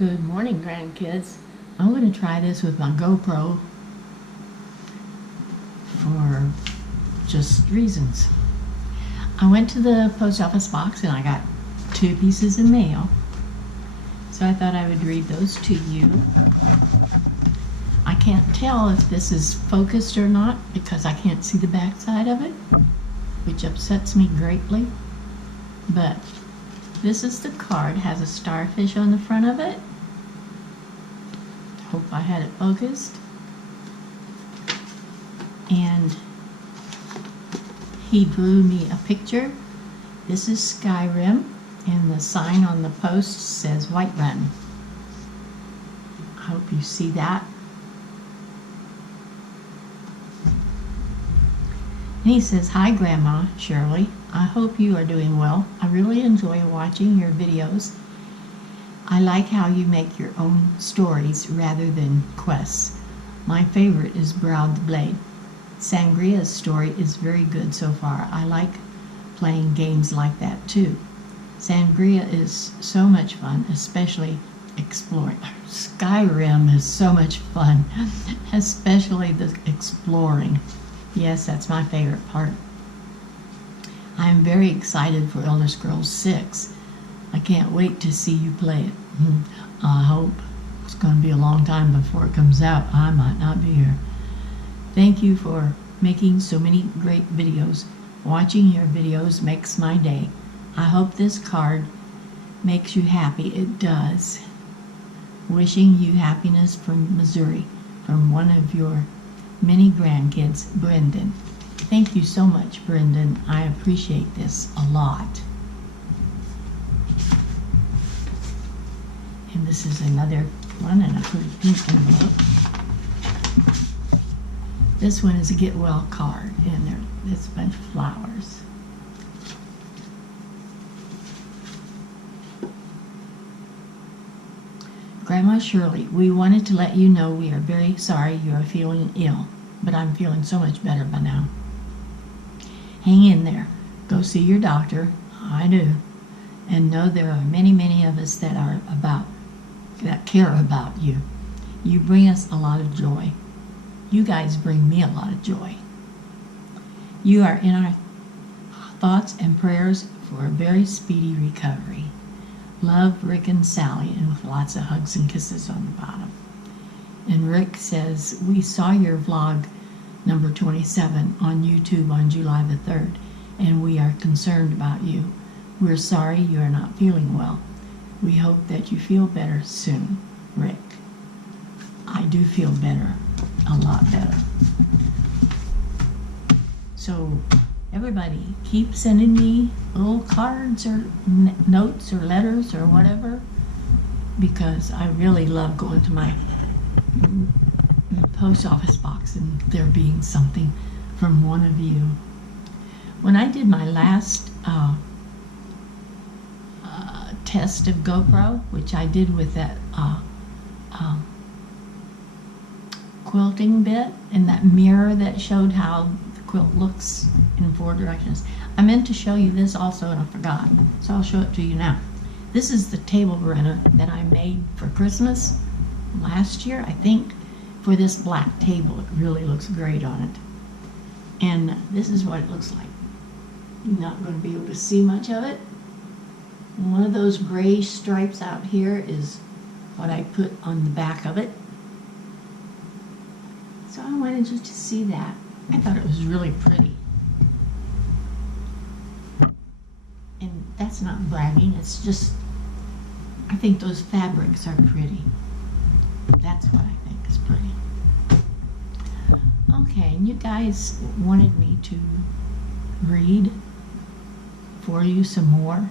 Good morning, grandkids. I'm going to try this with my GoPro for just reasons. I went to the post office box and I got 2 pieces of mail. So I thought I would read those to you. I can't tell if this is focused or not because I can't see the back side of it, which upsets me greatly. But this is the card. It has a starfish on the front of it. Hope I had it focused. And he drew me a picture. This is Skyrim, and the sign on the post says Whiterun. I hope you see that. And he says, "Hi Grandma Shirley, I hope you are doing well. I really enjoy watching your videos. I like how you make your own stories rather than quests. My favorite is Broad the Blade. Sangria's story is very good so far. I like playing games like that too. Sangria is so much fun, especially exploring. Skyrim is so much fun, especially the exploring. Yes, that's my favorite part. I am very excited for Elder Scrolls 6. I can't wait to see you play it. I hope it's going to be a long time before it comes out. I might not be here. Thank you for making so many great videos. Watching your videos makes my day. I hope this card makes you happy. It does. Wishing you happiness from Missouri, from one of your many grandkids, Brendan." Thank you so much, Brendan. I appreciate this a lot. And this is another one in a pretty pink envelope. This one is a get well card, and there's a bunch of flowers. Grandma Shirley, we wanted to let you know we are very sorry you are feeling ill, but I'm feeling so much better by now. Hang in there. Go see your doctor. I do. And know there are many, many of us that care about you. You bring us a lot of joy. You guys bring me a lot of joy. You are in our thoughts and prayers for a very speedy recovery. Love, Rick and Sally, and with lots of hugs and kisses on the bottom. And Rick says, "We saw your vlog number 27 on YouTube on July the 3rd, and we are concerned about you. We're sorry you are not feeling well. We hope that you feel better soon, Rick." I do feel better, a lot better. So everybody, keep sending me little cards or notes or letters or whatever, because I really love going to my post office box and there being something from one of you. When I did my last test of GoPro, which I did with that quilting bit and that mirror that showed how the quilt looks in 4 directions, I meant to show you this also and I forgot, so I'll show it to you now. This is the table runner that I made for Christmas last year, I think, for this black table. It really looks great on it. And this is what it looks like. You're not going to be able to see much of it. One of those gray stripes out here is what I put on the back of it. So I wanted you to see that. I thought it was really pretty. And that's not bragging, it's just, I think those fabrics are pretty. That's what I think is pretty. Okay, and you guys wanted me to read for you some more.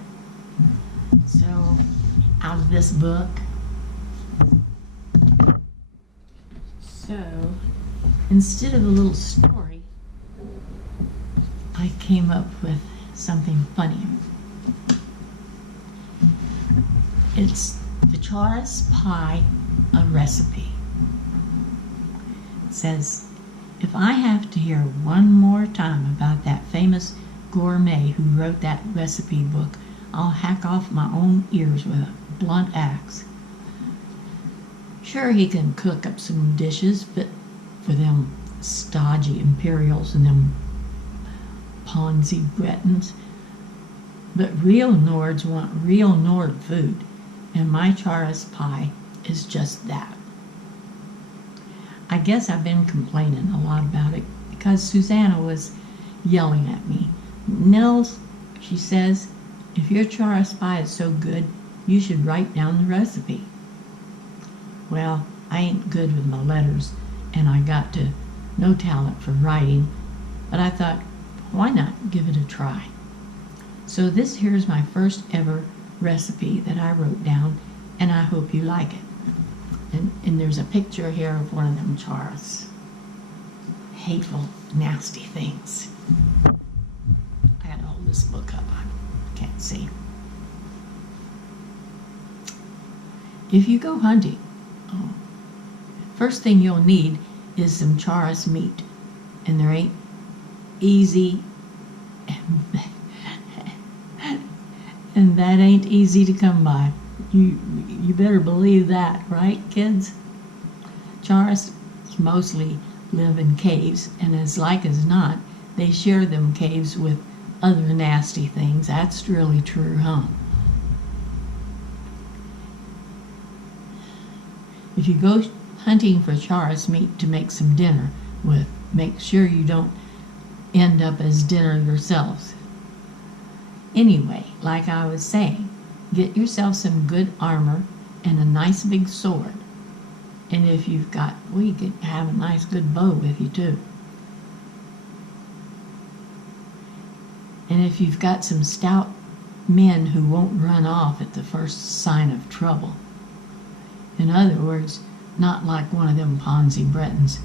So, out of this book. So, instead of a little story, I came up with something funny. It's the Chaurus Pie, a recipe. It says, "If I have to hear one more time about that famous gourmet who wrote that recipe book, I'll hack off my own ears with a blunt axe. Sure, he can cook up some dishes, but for them stodgy Imperials and them Ponzi Bretons. But real Nords want real Nord food, and my charas pie is just that. I guess I've been complaining a lot about it because Susanna was yelling at me. Nels, she says, if your charas pie is so good, you should write down the recipe. Well, I ain't good with my letters, and I got to no talent for writing, but I thought, why not give it a try? So this here's my first ever recipe that I wrote down, and I hope you like it. And there's a picture here of one of them charas. Hateful, nasty things. I gotta hold this book up, I can't see. If you go hunting, first thing you'll need is some charas meat, and there ain't easy, and that ain't easy to come by. You better believe that, right, kids? Charas mostly live in caves, and as like as not, they share them caves with other nasty things. That's really true, huh? If you go hunting for charas meat to make some dinner with, make sure you don't end up as dinner yourselves. Anyway, like I was saying, get yourself some good armor and a nice big sword. And if you've got, well, you could have a nice good bow with you too. And if you've got some stout men who won't run off at the first sign of trouble. In other words, not like one of them Ponzi Bretons,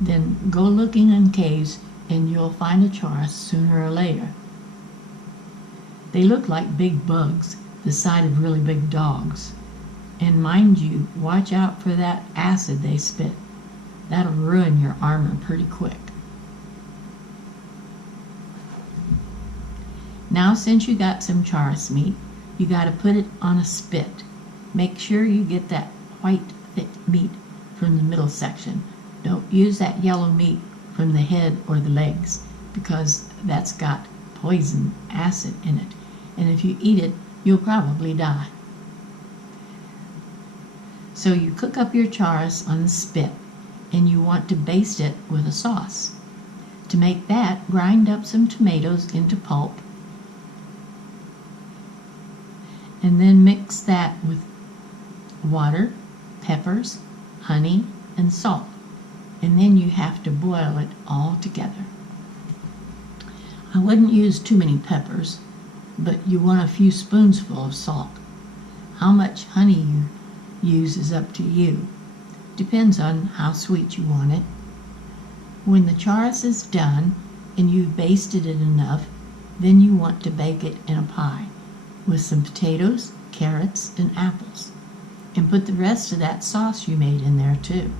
then go looking in caves and you'll find a charas sooner or later. They look like big bugs the size of really big dogs. And mind you, watch out for that acid they spit. That'll ruin your armor pretty quick. Now since you got some charas meat, you got to put it on a spit. Make sure you get that white thick meat from the middle section. Don't use that yellow meat from the head or the legs because that's got poison acid in it. And if you eat it, you'll probably die. So you cook up your charas on the spit and you want to baste it with a sauce. To make that, grind up some tomatoes into pulp and then mix that with water, peppers, honey, and salt. And then you have to boil it all together. I wouldn't use too many peppers, but you want a few spoonsful of salt. How much honey you use is up to you. Depends on how sweet you want it. When the charas is done and you've basted it enough, then you want to bake it in a pie with some potatoes, carrots, and apples. And put the rest of that sauce you made in there too.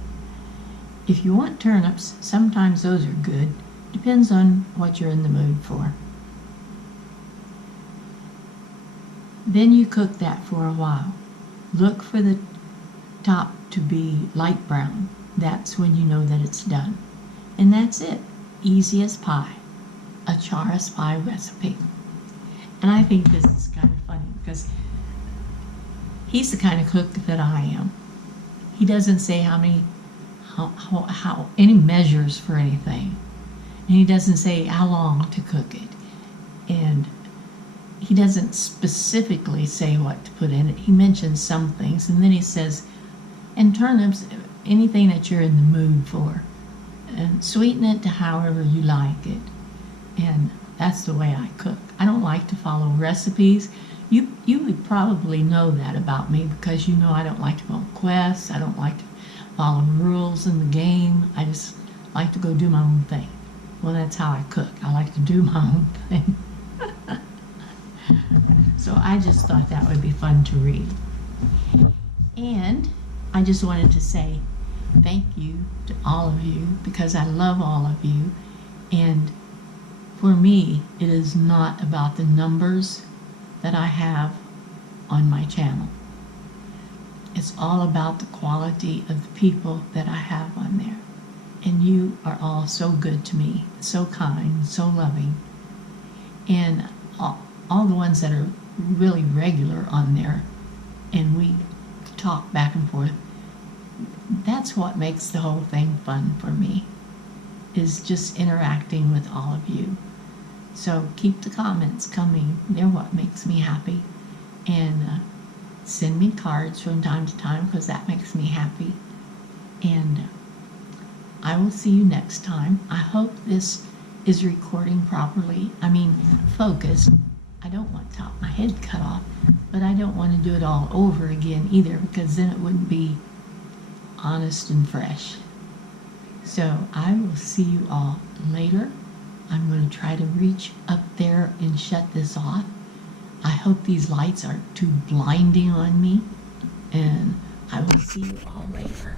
If you want turnips, sometimes those are good. Depends on what you're in the mood for. Then you cook that for a while. Look for the top to be light brown. That's when you know that it's done. And that's it. Easy as pie. A charas pie recipe. And I think this is kind of funny because he's the kind of cook that I am. He doesn't say how any measures for anything. And he doesn't say how long to cook it. And he doesn't specifically say what to put in it. He mentions some things, and then he says, and turnips, anything that you're in the mood for. And sweeten it to however you like it. And that's the way I cook. I don't like to follow recipes. You would probably know that about me because you know I don't like to go on quests. I don't like to follow rules in the game. I just like to go do my own thing. Well, that's how I cook. I like to do my own thing. So I just thought that would be fun to read. And I just wanted to say thank you to all of you because I love all of you. And for me, it is not about the numbers that I have on my channel. It's all about the quality of the people that I have on there. And you are all so good to me, so kind, so loving. And all the ones that are really regular on there, and we talk back and forth, that's what makes the whole thing fun for me, is just interacting with all of you. So keep the comments coming. They're what makes me happy. And send me cards from time to time, because that makes me happy. And I will see you next time. I hope this is recording properly. I mean, focused. I don't want to top my head cut off, but I don't want to do it all over again either, because then it wouldn't be honest and fresh. So I will see you all later. I'm going to try to reach up there and shut this off. I hope these lights aren't too blinding on me, and I will see you all later.